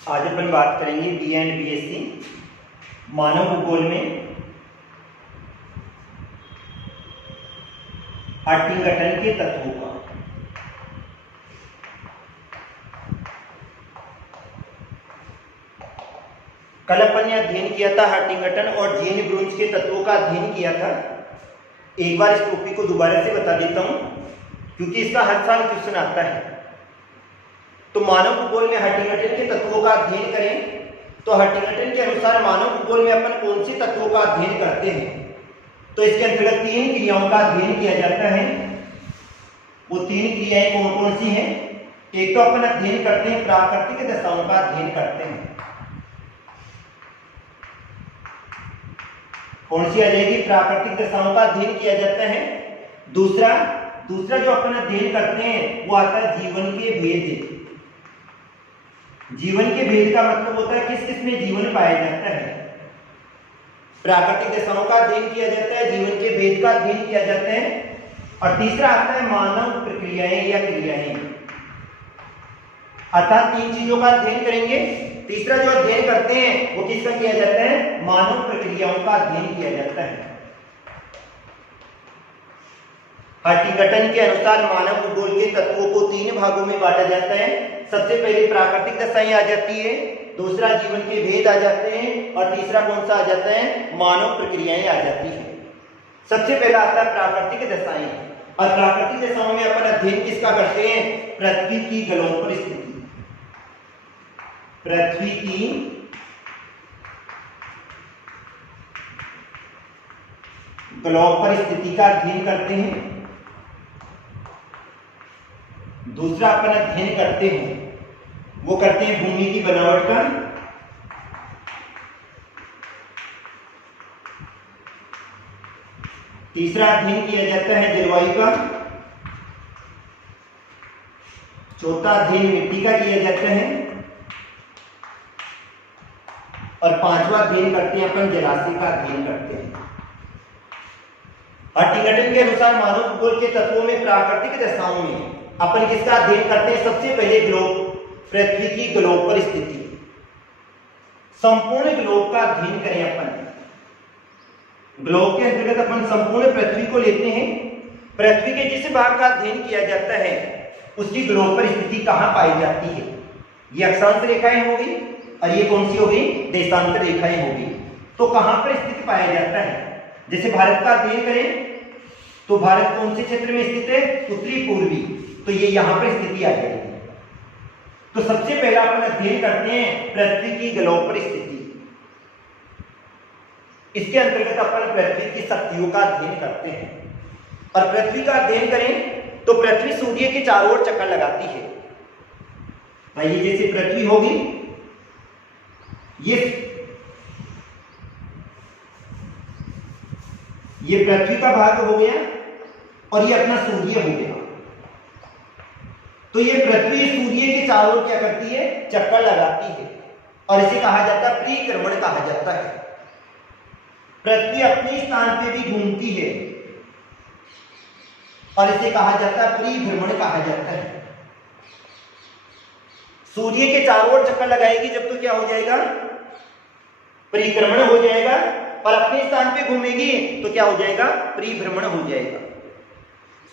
आज अपन बात करेंगे बी एंड बीएससी मानव भूगोल में हट्टिंगटन के तत्वों का। कल अपन ने अध्ययन किया था हट्टिंगटन और जीन ब्रूंच के तत्वों का अध्ययन किया था। एक बार इस टॉपिक को दोबारा से बता देता हूं क्योंकि इसका हर साल क्वेश्चन आता है। तो मानव भूगोल में हट्टिंगटन के तत्वों का अध्ययन करें तो हट्टिंगटन के अनुसार मानव भूगोल में अपन कौन से तत्वों का अध्ययन करते हैं। तो इसके अंतर्गत 3 क्रियाओं का अध्ययन किया जाता है। वो 3 क्रियाएं कौन कौन सी हैं? एक तो अपन अध्ययन करते हैं प्राकृतिक दशाओं का अध्ययन करते हैं। कौन सी आ जाएगी? प्राकृतिक दशाओं का अध्ययन किया जाता है। दूसरा जो अपन अध्ययन करते हैं वो आता है जीवन के भेद। जीवन के भेद का मतलब होता है किस किस में जीवन पाया जाता है। प्राकृतिक दशाओं का अध्ययन किया जाता है, जीवन के भेद का अध्ययन किया जाता है। और तीसरा आता है मानव प्रक्रियाएं या क्रियाएं। अर्थात 3 चीजों का अध्ययन करेंगे। तीसरा जो अध्ययन करते हैं वो किसका किया जाता है? मानव प्रक्रियाओं का अध्ययन किया जाता है। हट्टिंगटन के अनुसार मानव भूगोल के तत्वों को 3 भागों में बांटा जाता है। सबसे पहले प्राकृतिक दशाएं आ जाती है, दूसरा जीवन के भेद आ जाते हैं और तीसरा कौन सा आ जाता है? मानव प्रक्रियाएं आ जाती है। सबसे पहला आता है प्राकृतिक दशाएं। और प्राकृतिक दशाओं में अपन अध्ययन किसका करते हैं? पृथ्वी की गलोपर स्थिति। पृथ्वी की गलोपर स्थिति का अध्ययन करते हैं। दूसरा अपन अध्ययन करते हैं वो करते हैं भूमि की बनावट का। तीसरा अध्ययन किया जाता है जलवायु का। चौथा अध्ययन मिट्टी का किया जाता है। और 5वां अध्ययन करते हैं अपन जलाशय का अध्ययन करते हैं। हट्टिंगटन के अनुसार मानव भूगोल के तत्वों में प्राकृतिक दशाओं में अपन किसका अध्ययन करते हैं? सबसे पहले ग्लोब, पृथ्वी की ग्लोबर स्थिति। संपूर्ण ग्लोब का अध्ययन करें अपन। ग्लोब के अंतर्गत अपन संपूर्ण पृथ्वी को लेते हैं। पृथ्वी के जिस भाग का अध्ययन किया जाता है उसकी ग्लोबर स्थिति कहां पाई जाती है? ये अक्षांश रेखाएं होगी और ये कौन सी होगी? देशांतर रेखाएं होगी। तो कहां पर स्थित पाया जाता है? जैसे भारत का अध्ययन करें तो भारत कौन से क्षेत्र में स्थित है? उत्तरी पूर्वी। तो ये यहां पर स्थिति आ जाएगी। तो सबसे पहला अपन अध्ययन करते हैं पृथ्वी की गलोपर स्थिति। इसके अंतर्गत अपन पृथ्वी की शक्तियों का अध्ययन करते हैं। और पृथ्वी का अध्ययन करें तो पृथ्वी सूर्य के चारों ओर चक्कर लगाती है। भाई ये जैसे पृथ्वी होगी, ये पृथ्वी का भाग हो गया और ये अपना सूर्य हो गया। तो ये पृथ्वी सूर्य के चारों ओर क्या करती है? चक्कर लगाती है और इसे कहा जाता है परिक्रमण कहा जाता है। पृथ्वी अपने स्थान पे भी घूमती है और इसे कहा जाता है परिभ्रमण कहा जाता है। सूर्य के चारों ओर चक्कर लगाएगी जब तो क्या हो जाएगा? परिक्रमण हो जाएगा। और अपने स्थान पे घूमेगी तो क्या हो जाएगा? परिभ्रमण हो जाएगा।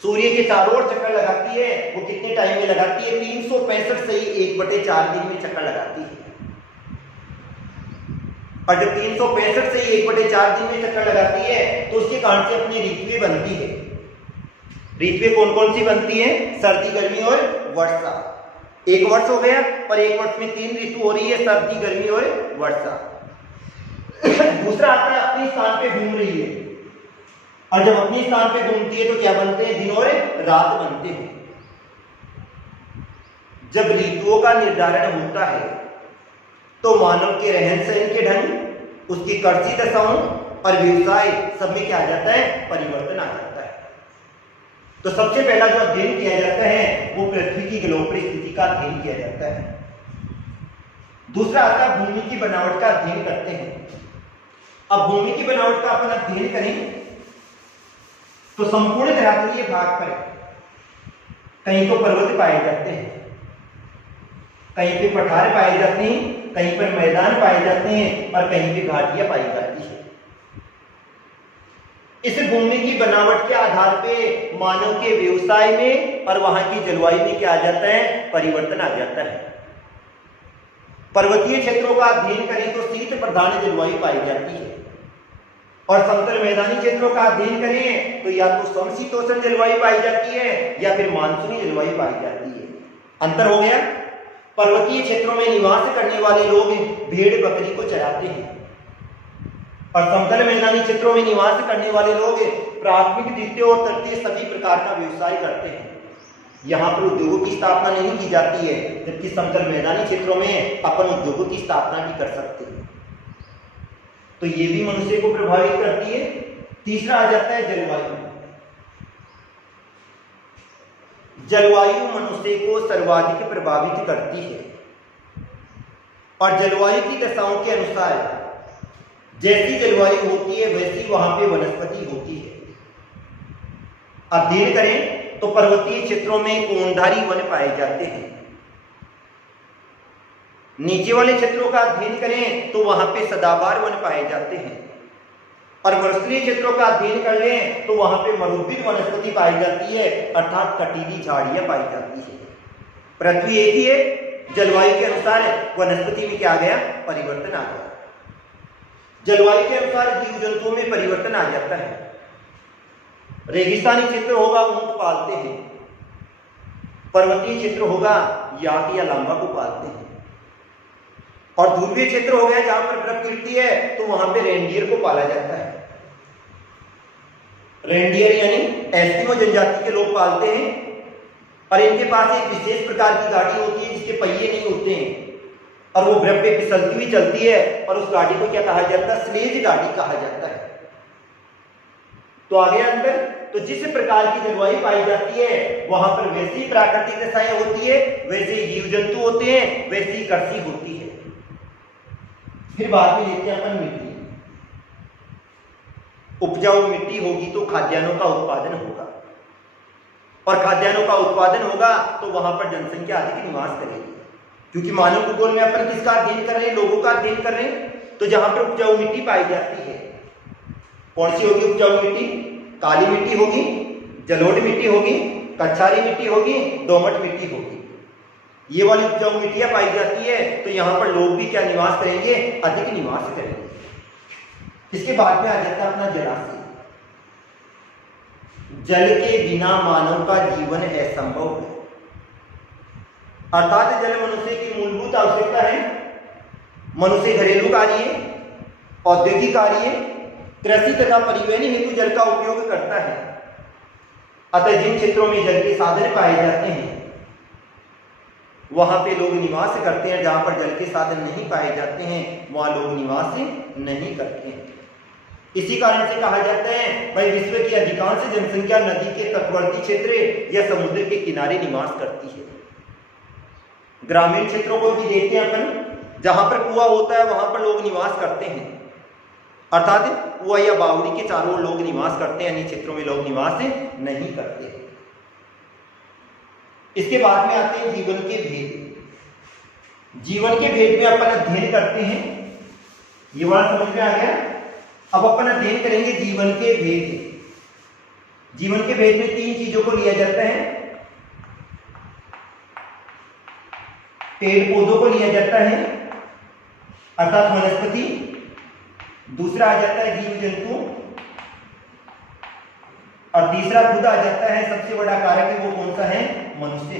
सूर्य के चारों ओर चक्कर लगाती है। वो कितने टाइम में लगाती है? 365 से 1/4 दिन में चक्कर लगाती है। और जब 365 से 1/4 दिन में चक्कर लगाती है तो उसके कारण से अपनी ऋतुएं बनती है। ऋतुएं कौन कौन सी बनती है? सर्दी, गर्मी और वर्षा। एक वर्ष हो गया और एक वर्ष में 3 ऋतु हो रही है, सर्दी, गर्मी और वर्षा। दूसरा आता है अपने स्थान पे घूम रही है। और जब अपने स्थान पे घूमती है तो क्या बनते हैं? दिन और रात बनते हैं। जब ऋतुओं का निर्धारण होता है तो मानव के रहन सहन के ढंग, उसकी कृषि दशाओं और व्यवसाय सब में क्या आ जाता है? परिवर्तन आ जाता है। तो सबसे पहला जो अध्ययन किया जाता है वो पृथ्वी की ग्लोबर स्थिति का अध्ययन किया जाता है। दूसरा आता है भूमि की बनावट का अध्ययन करते हैं। अब भूमि की बनावट का अपन अध्ययन करें तो संपूर्ण धरातलीय भाग पर कहीं तो पर्वत पाए जाते हैं, कहीं पे पठार पाए जाते हैं, कहीं पर मैदान पाए जाते हैं और कहीं पे घाटियां पाई जाती है। इस भूमि की बनावट के आधार पे मानव के व्यवसाय में और वहां की जलवायु में क्या आ जाता है, परिवर्तन आ जाता है। पर्वतीय क्षेत्रों का अध्ययन करें तो शीत प्रधान जलवायु पाई जाती है और समतल मैदानी क्षेत्रों का अध्ययन करें तो या तो समशीतोष्ण जलवायु पाई जाती है या फिर मानसूनी जलवायु पाई जाती है। अंतर हो गया। पर्वतीय क्षेत्रों में निवास करने वाले लोग भेड़ बकरी को चराते हैं और समतल मैदानी क्षेत्रों में निवास करने वाले लोग प्राथमिक, द्वितीय और तृतीय सभी प्रकार का व्यवसाय करते हैं। यहाँ पर उद्योगों की स्थापना नहीं की जाती है, जबकि समतल मैदानी क्षेत्रों में अपन उद्योगों की स्थापना भी कर सकते हैं। तो ये भी मनुष्य को प्रभावित करती है। तीसरा आ जाता है जलवायु। जलवायु मनुष्य को सर्वाधिक प्रभावित करती है और जलवायु की दशाओं के अनुसार जैसी जलवायु होती है वैसी वहां पे वनस्पति होती है। अध्ययन करें तो पर्वतीय क्षेत्रों में कोणधारी वन पाए जाते हैं। नीचे वाले क्षेत्रों का अध्ययन करें तो वहां पे सदाबहार वन पाए जाते हैं और वर्षीय क्षेत्रों का अध्ययन कर लें तो वहां पे मरुद्भिद वनस्पति पाई जाती है, अर्थात कटीली झाड़ियां पाई जाती है। पृथ्वी एक ही है, जलवायु के अनुसार वनस्पति में क्या आ गया, परिवर्तन आ गया। जलवायु के अनुसार जीव जंतुओं में परिवर्तन आ जाता है। रेगिस्तानी क्षेत्र होगा ऊंट पालते हैं, पर्वतीय क्षेत्र होगा याक या लांबा को पालते हैं और ध्रुवीय क्षेत्र हो गया जहां पर बर्फ गिरती है तो वहां पे रेनडियर को पाला जाता है। रेनडियर यानी एस्किमो जनजाति के लोग पालते हैं और इनके पास एक विशेष प्रकार की गाड़ी होती है जिसके पहिए नहीं होते हैं और वो बर्फ पे फिसलती हुई चलती है और उस गाड़ी को क्या कहा जाता है, स्लेज गाड़ी कहा जाता है। तो आगे अंदर तो जिस प्रकार की जलवायु पाई जाती है वहां पर वैसी प्राकृतिक दशाएं होती है, वैसे जीव जंतु होते हैं, वैसी कृषि होती है। फिर बाद में लेते हैं अपन मिट्टी। उपजाऊ मिट्टी होगी तो खाद्यान्नों का उत्पादन होगा और खाद्यान्नों का उत्पादन होगा तो वहां पर जनसंख्या अधिक निवास करेगी, क्योंकि मानव भूगोल में अपन किसका अध्ययन कर रहे हैं, लोगों का अध्ययन कर रहे हैं। तो जहां पर उपजाऊ मिट्टी पाई जाती है, कौन सी होगी उपजाऊ मिट्टी, काली मिट्टी होगी, जलोढ़ मिट्टी होगी, कछारी मिट्टी होगी, दोमट मिट्टी होगी। ये वाली उपजाऊ मिट्टियां पाई जाती है तो यहाँ पर लोग भी क्या निवास करेंगे, अधिक निवास करेंगे। इसके बाद में आ जाता है अपना जलाशय। जल के बिना मानव का जीवन असंभव है, अर्थात जल मनुष्य की मूलभूत आवश्यकता है। मनुष्य घरेलू कार्य, औद्योगिक कार्य, कृषि तथा परिवहन हेतु जल का उपयोग करता है। अतः जिन क्षेत्रों में जल के साधन पाए जाते हैं वहां पे लोग निवास करते हैं, जहां पर जल के साधन नहीं पाए जाते हैं वहां लोग निवास नहीं करते हैं। इसी कारण से कहा जाता है भाई विश्व की अधिकांश जनसंख्या नदी के तटवर्ती क्षेत्र या समुद्र के किनारे निवास करती है। ग्रामीण क्षेत्रों को भी देखते हैं अपन, जहां पर कुआं होता है वहां पर लोग निवास करते हैं, अर्थात कुआं या बावड़ी के चारों लोग निवास करते हैं, अन्य क्षेत्रों में लोग निवास नहीं करते। इसके बाद में आते हैं जीवन के भेद। जीवन के भेद में अपन अध्ययन करते हैं, ये वाला समझ में आ गया। अब अपन अध्ययन करेंगे जीवन के भेद। जीवन के भेद में तीन चीजों को लिया जाता है, पेड़ पौधों को लिया जाता है अर्थात वनस्पति, दूसरा आ जाता है जीव जंतु और तीसरा खुद आ जाता है, सबसे बड़ा कारक है वो कौन सा है, मनुष्य।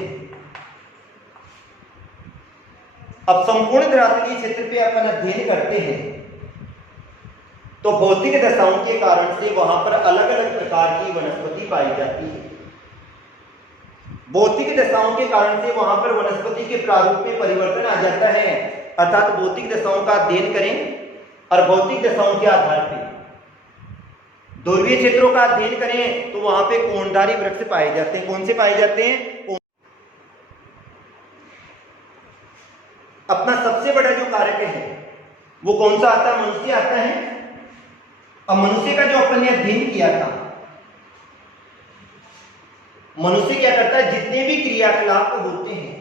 अब संपूर्ण धरातलीय क्षेत्र पे अपन अध्ययन करते हैं तो भौतिक दशाओं के कारण से वहां पर अलग अलग प्रकार की वनस्पति पाई जाती है। भौतिक दशाओं के कारण से वहां पर वनस्पति के प्रारूप में परिवर्तन आ जाता है, अर्थात भौतिक दशाओं का अध्ययन करें और भौतिक दशाओं के आधार पर ध्रुवीय क्षेत्रों का अध्ययन करें तो वहां पे कोणधारी वृक्ष पाए जाते हैं। कौन से पाए जाते हैं, अपना सबसे बड़ा जो कारक है वो कौन सा आता है, मनुष्य आता है। अब मनुष्य का जो अपन ने अध्ययन किया था, मनुष्य क्या करता है, जितने भी क्रियाकलाप होते हैं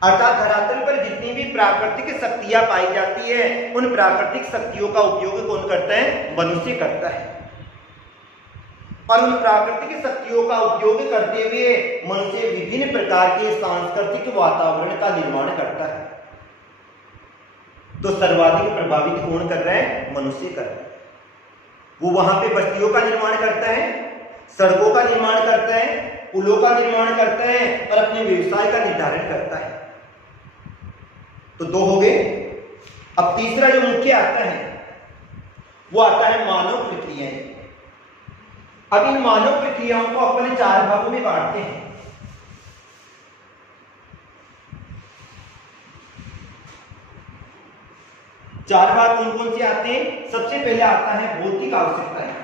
अर्थात धरातल पर जितनी भी प्राकृतिक शक्तियां पाई जाती है उन प्राकृतिक शक्तियों का उपयोग कौन करता है? मनुष्य करता है। और उन प्राकृतिक शक्तियों का उपयोग करते हुए मनुष्य विभिन्न प्रकार के सांस्कृतिक वातावरण का निर्माण करता है। तो सर्वाधिक प्रभावित कौन कर रहा है? मनुष्य कर रहा है। वो वहां पे बस्तियों का निर्माण करता है, सड़कों का निर्माण करता है, पुलों का निर्माण करता है और अपने व्यवसाय का निर्धारण करता है। तो दो हो गए। अब तीसरा जो मुख्य आता है वो आता है मानव प्रक्रियाएं। अब इन मानव प्रक्रियाओं को अपन 4 भागों में बांटते हैं। चार भाग कौन कौन से आते हैं? सबसे पहले आता है भौतिक आवश्यकताएं।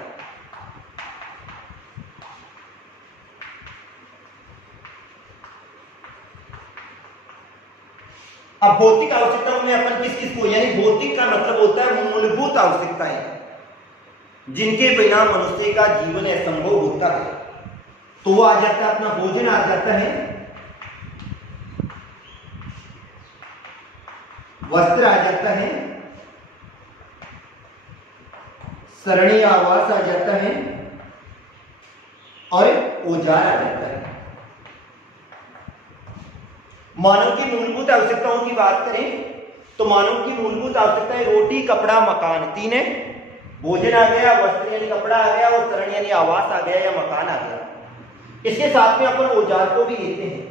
अब भौतिक आवश्यकताओं में अपन किस किस को, यानी भौतिक का मतलब होता है मूलभूत आवश्यकताएं जिनके बिना मनुष्य का जीवन असंभव होता है। तो वो आ जाता है, अपना भोजन आ जाता है, वस्त्र आ जाता है, शरणीय आवास आ जाता है और औजार आ जाता है। मानव की मूलभूत आवश्यकताओं की बात करें तो मानव की मूलभूत आवश्यकताएं रोटी, कपड़ा, मकान, 3 है। भोजन आ गया, वस्त्र यानी कपड़ा आ गया और शरण यानी आवास आ गया या मकान आ गया। इसके साथ में अपन औजार को भी लेते हैं।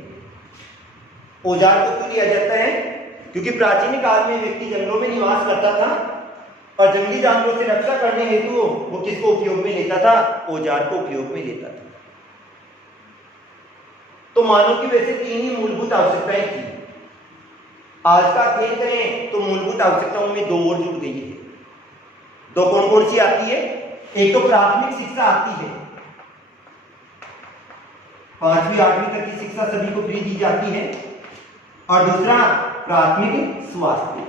औजार को क्यों लिया जाता है? क्योंकि प्राचीन काल में व्यक्ति जंगलों में निवास करता था और जंगली जानवरों से रक्षा करने हेतु वो किसको उपयोग में लेता था? औजार को उपयोग में लेता था। तो मानव की वैसे 3 ही मूलभूत आवश्यकताएं थी। आज का अध्ययन करें तो मूलभूत आवश्यकताओं में 2 और जुड़ गई है। 2 कौन कौन सी आती है? एक तो प्राथमिक शिक्षा आती है, 5वीं 8वीं तक की शिक्षा सभी को फ्री दी जाती है। और दूसरा प्राथमिक स्वास्थ्य।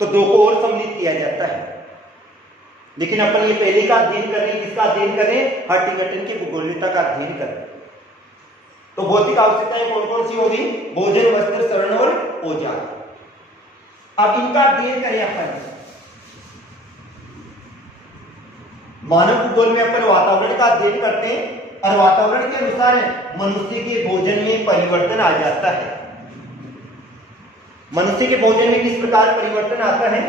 तो 2 को और सम्मिलित किया जाता है। लेकिन अपन ये पहले का अध्ययन कर रहे हैं, किसका अध्ययन कर रहे हैं? हर्टिंगटन की भूगोलविद्या का अध्ययन कर रहे हैं। तो भौतिक आवश्यकताएं कौन कौन सी होगी? भोजन, वस्त्र, शरण और औजार। अब इनका अध्ययन करें अपन। मानव भूगोल में अपन वातावरण का अध्ययन करते हैं और वातावरण के अनुसार मनुष्य के भोजन में परिवर्तन आ जाता है। मनुष्य के भोजन में किस प्रकार परिवर्तन आता है?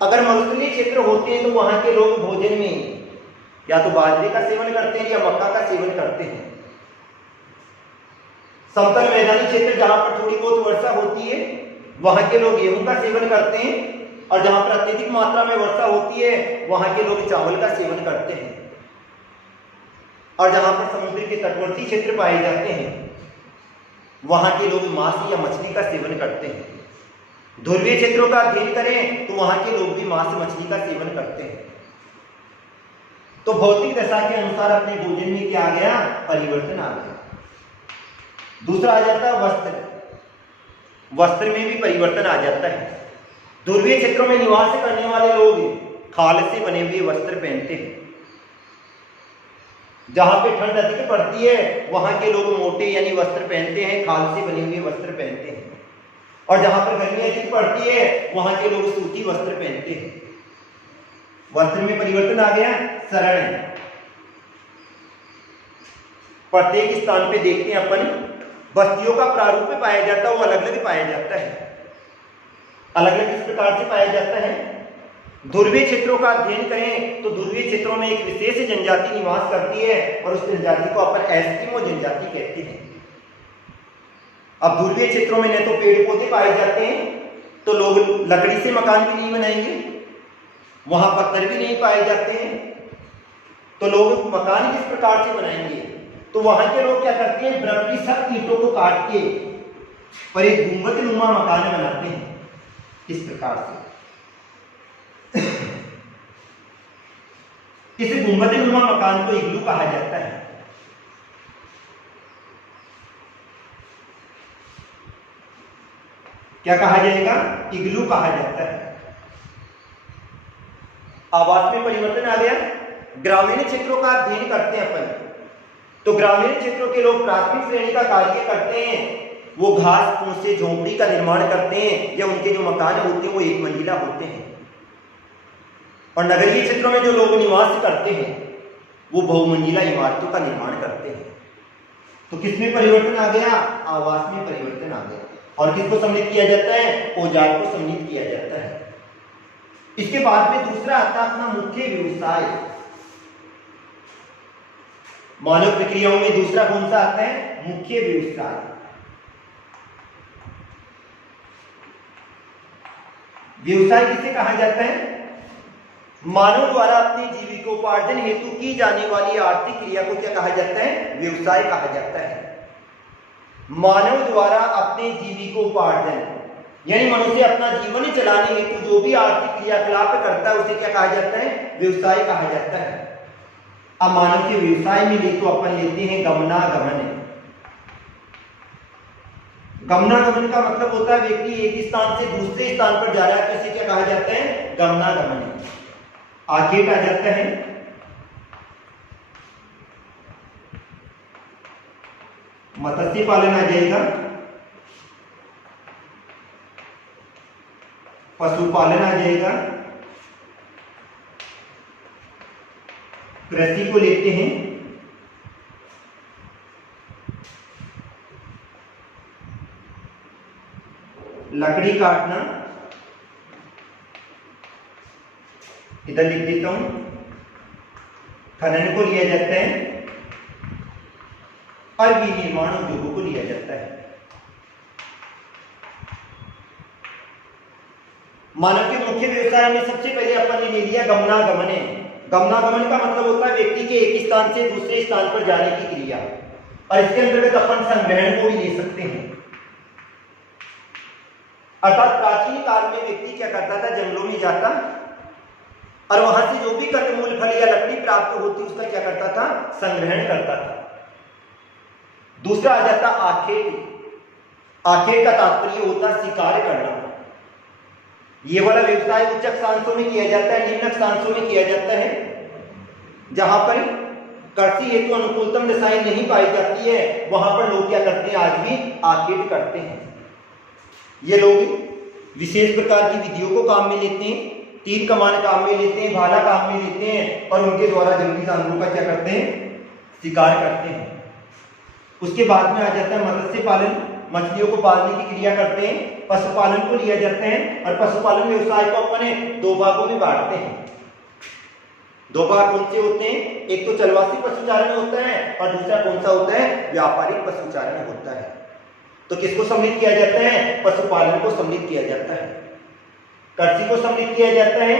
अगर मरुस्थलीय क्षेत्र होते हैं तो वहां के लोग भोजन में या तो बाजरे का सेवन करते हैं या मक्का का सेवन करते हैं। समतल मैदानी क्षेत्र जहां पर थोड़ी बहुत वर्षा होती है वहां के लोग गेहूं का सेवन करते हैं और जहां पर अत्यधिक मात्रा में वर्षा होती है वहां के लोग चावल का सेवन करते हैं। और जहां पर समुद्र के तटवर्ती क्षेत्र पाए जाते हैं वहां के लोग मांस या मछली का सेवन करते हैं। ध्रुवीय क्षेत्रों का अध्ययन करें तो वहां के लोग भी मांस मछली का सेवन करते हैं। तो भौतिक दशा के अनुसार अपने भोजन में क्या आ गया? परिवर्तन आ गया। दूसरा आ जाता है वस्त्र। वस्त्र में भी परिवर्तन आ जाता है। ध्रुवीय क्षेत्रों में निवास करने वाले लोग खाल से बने हुए वस्त्र पहनते हैं। जहां पे ठंड अधिक पड़ती है वहां के लोग मोटे यानी वस्त्र पहनते हैं, खाल से बने हुए वस्त्र पहनते हैं। और जहां पर गर्मी अधिक पड़ती है वहां के लोग सूती वस्त्र पहनते हैं। वस्त्र में परिवर्तन आ गया। शरण, प्रत्येक स्थान पे देखते हैं अपन बस्तियों का प्रारूप पाया जाता है, वो अलग अलग पाया जाता है। अलग अलग किस प्रकार से पाया जाता है? ध्रुवीय क्षेत्रों का अध्ययन करें तो ध्रुवीय क्षेत्रों में एक विशेष जनजाति निवास करती है और उस जनजाति को अपन एस्किमो जनजाति कहते हैं। अब ध्रुवीय क्षेत्रों में न तो पेड़ पौधे पाए जाते हैं तो लोग लकड़ी से मकान भी नहीं बनाएंगे, वहां पत्थर भी नहीं पाए जाते हैं तो लोग मकान किस प्रकार से बनाएंगे? तो वहां के लोग क्या करते हैं? बर्फी सख्त ईंटों को काट के और एक गुंबद नुमा मकान बनाते हैं। इस प्रकार से इस गुंबद नुमा मकान को इग्लू कहा जाता है। क्या कहा जाएगा? इग्लू कहा जाता है। आवास में परिवर्तन आ गया। ग्रामीण क्षेत्रों का अध्ययन करते हैं अपन, तो ग्रामीण क्षेत्रों के लोग प्राथमिक श्रेणी का कार्य करते हैं, वो घास फूस से झोंपड़ी का निर्माण करते हैं, या उनके जो मकान होते हैं वो एक मंजिला होते हैं। और नगरीय क्षेत्रों में जो लोग निवास करते हैं वो बहुमंजिला इमारतों का निर्माण करते हैं। तो किसमें परिवर्तन आ गया? आवास में परिवर्तन आ गया। और किसको सम्मिलित किया जाता है? औजार को सम्मिलित किया जाता है। इसके बाद में दूसरा आता है अपना मुख्य व्यवसाय। मानव प्रक्रियाओं में दूसरा कौन सा आता है? मुख्य व्यवसाय। व्यवसाय किसे कहा जाता है? मानव द्वारा अपनी जीविकोपार्जन हेतु की जाने वाली आर्थिक क्रिया को क्या कहा जाता है? व्यवसाय कहा जाता है। मानव द्वारा अपने जीविकोपार्जन यानी मनुष्य अपना जीवन चलाने हेतु जो भी आर्थिक क्रियाकलाप करता है उसे क्या कहा जाता है? व्यवसाय कहा जाता है। अब मानव के व्यवसाय में ले तो अपन लेते हैं गमनागमन। गमनागमन का मतलब होता है व्यक्ति एक स्थान से दूसरे स्थान पर जा रहा है तो इसे क्या कहा जाता है? गमनागमन। आगे आ जाता है मत्स्य पालन आ जाएगा, पशुपालन आ जाएगा, कृषि को लेते हैं, लकड़ी काटना, इधर लिख देता हूं, खनन को लिया जाता है, और विनिर्माण उद्योगों को लिया जाता है। मानव के मुख्य व्यवसाय में सबसे पहले अपन ने ले लिया गमनागमन। गमनागमन का मतलब होता है व्यक्ति के एक स्थान से दूसरे स्थान पर जाने की क्रिया, और इसके अंतर्गत अपन संग्रहण को भी ले सकते हैं। अर्थात प्राचीन काल में व्यक्ति क्या करता था? जंगलों में जाता और वहां से जो भी कंदमूल फल या लकड़ी प्राप्त होती उसका क्या करता था? संग्रहण करता था। दूसरा आ जाता आखेट। आखेट का तात्पर्य होता शिकार करना। ये वाला व्यवसाय उच्च अक्षांशों में किया जाता है, निम्न अक्षांशों में किया जाता है। जहां पर कृषि हेतु अनुकूलतम दशाएं नहीं पाई जाती है वहां पर लोग क्या करते हैं? आज भी आखेट करते हैं। ये लोग विशेष प्रकार की विधियों को काम में लेते हैं, तीर कमान काम में लेते हैं, भाला काम में लेते हैं, और उनके द्वारा जंगली जानवरों का क्या करते हैं? शिकार करते हैं। उसके बाद में आ जाता है मत्स्य पालन। मछलियों को पालने की क्रिया करते हैं। पशुपालन को लिया जाता है, और पशुपालन व्यवसाय को अपने दो भागों में बांटते हैं। दो भाग कौन से होते हैं? एक तो चलवासी पशुचारण होता है, और दूसरा कौन सा होता है? व्यापारिक पशुचारण होता है। तो किसको सम्मिलित किया जाता है? पशुपालन को सम्मिलित किया जाता है, कृषि को सम्मिलित किया जाता है,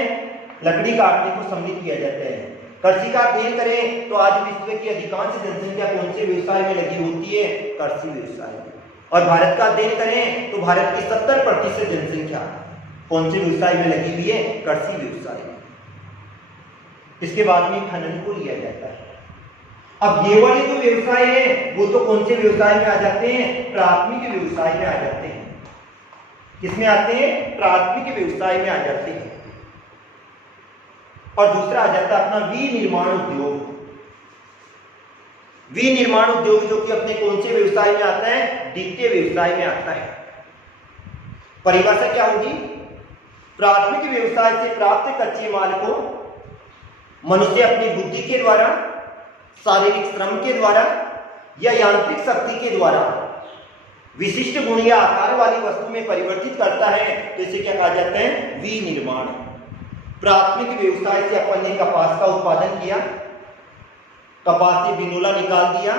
लकड़ी काटने को सम्मिलित किया जाता है। कृषि का अध्ययन करें तो आज विश्व की अधिकांश जनसंख्या कौन से व्यवसाय में लगी होती है? कृषि व्यवसाय में। और भारत का अध्ययन करें तो भारत की 70% जनसंख्या कौन से व्यवसाय में लगी हुई है? कृषि व्यवसाय में। इसके बाद में खनन को लिया जाता है। अब ये वाले जो व्यवसाय है वो तो कौन से व्यवसाय में आ जाते हैं? प्राथमिक व्यवसाय में आ जाते हैं। किसमें आते हैं? प्राथमिक व्यवसाय में आ जाते हैं। और दूसरा आ जाता है अपना विनिर्माण उद्योग। विनिर्माण उद्योग जो कि अपने कौन से व्यवसाय में आता है? द्वितीय व्यवसाय में आता है। परिभाषा क्या होगी? प्राथमिक व्यवसाय से प्राप्त कच्चे माल को मनुष्य अपनी बुद्धि के द्वारा, शारीरिक श्रम के द्वारा या यांत्रिक शक्ति के द्वारा विशिष्ट गुण या आकार वाली वस्तु में परिवर्तित करता है, तो इसे क्या कहा जाता है? विनिर्माण। प्राथमिक व्यवसाय से अपन ने कपास का उत्पादन किया, कपास से बिनोला निकाल दिया,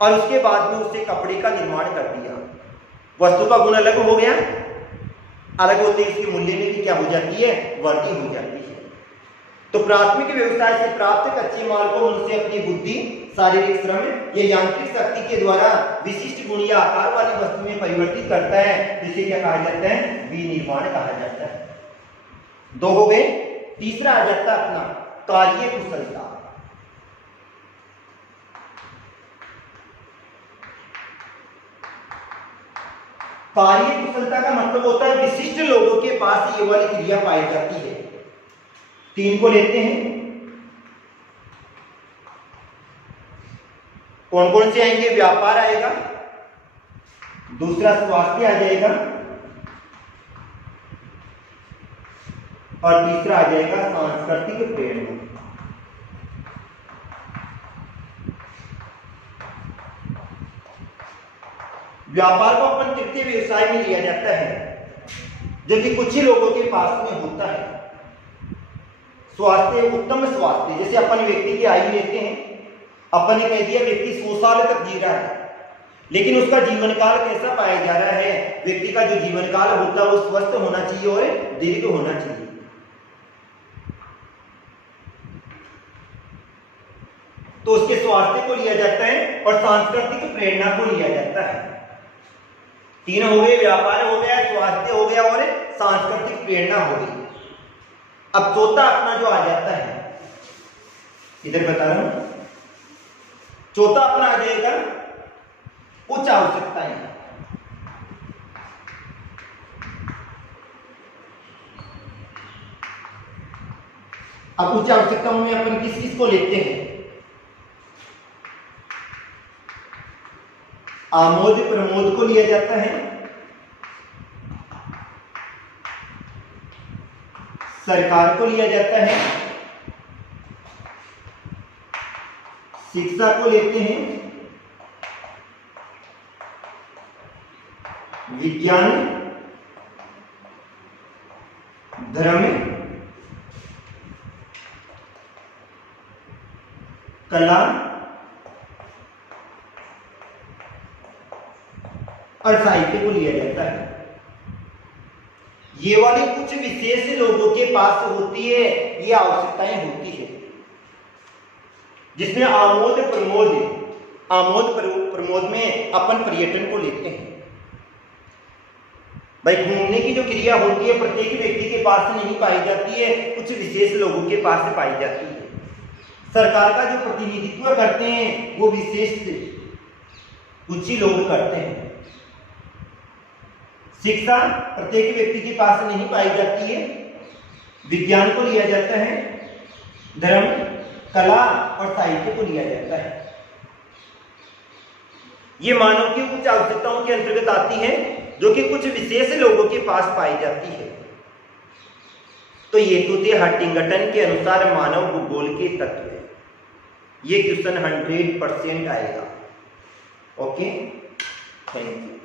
और उसके बाद में उससे कपड़े का निर्माण कर दिया। वस्तु का गुण अलग हो गया, अलग होते ही इसके मूल्य में भी क्या हो जाती है? वृद्धि हो जाती है। तो प्राथमिक व्यवसाय से प्राप्त कच्चे माल को मनुष्य अपनी बुद्धि, शारीरिक श्रम या यांत्रिक शक्ति के द्वारा विशिष्ट गुण या आकार वाली वस्तु में परिवर्तित करता है, जिसे क्या कहा जाता है? विनिर्माण कहा जाता है। दो हो गए। तीसरा आ जाता है अपना कार्य कुशलता। कार्य कुशलता का मतलब होता है विशिष्ट लोगों के पास ये वाली क्रिया पाई जाती है। तीन को लेते हैं, कौन कौन से आएंगे? व्यापार आएगा, दूसरा स्वास्थ्य आ जाएगा, और तीसरा आ जाएगा सांस्कृतिक प्रेरणा। व्यापार को अपन तृतीय व्यवसाय में लिया जाता है, जो कि कुछ ही लोगों के पास में होता है। स्वास्थ्य, उत्तम स्वास्थ्य, जैसे अपन व्यक्ति की आयु लेते हैं, अपन ने कह दिया व्यक्ति 100 साल तक जी रहा है, लेकिन उसका जीवन काल कैसा पाया जा रहा है? व्यक्ति का जो जीवन काल होता है वो स्वस्थ होना चाहिए और दीर्घ होना चाहिए। तो उसके स्वास्थ्य को लिया जाता है और सांस्कृतिक प्रेरणा को लिया जाता है। 3 हो गए, व्यापार हो गया, स्वास्थ्य हो गया और सांस्कृतिक प्रेरणा हो गई। अब चौथा अपना जो आ जाता है, इधर बता रहा हूं, चौथा अपना आ जाएगा उच्च आवश्यकताएं। अब उच्च आवश्यकताओं में अपन किस किस को लेते हैं? आमोद प्रमोद को लिया जाता है, सरकार को लिया जाता है, शिक्षा को लेते हैं, विज्ञान, धर्म, कला और साहित्य को लिया जाता है। ये वाली कुछ विशेष लोगों के पास होती है, ये आवश्यकताएं होती है, जिसमें आमोद प्रमोद, आमोद प्रमोद में अपन पर्यटन को लेते हैं। भाई घूमने की जो क्रिया होती है प्रत्येक व्यक्ति के पास नहीं पाई जाती है, कुछ विशेष लोगों के पास पाई जाती है। सरकार का जो प्रतिनिधित्व करते हैं वो विशेष कुछ ही लोग करते हैं। शिक्षा प्रत्येक व्यक्ति के पास नहीं पाई जाती है, विज्ञान को लिया जाता है, धर्म, कला और साहित्य को लिया जाता है। ये मानव की कुछ आवश्यकताओं के अंतर्गत आती है, जो कि कुछ विशेष लोगों के पास पाई जाती है। तो ये तो थे हंटिंगटन के अनुसार मानव भूगोल के तत्व। ये क्वेश्चन 100% आएगा। Okay, thank you.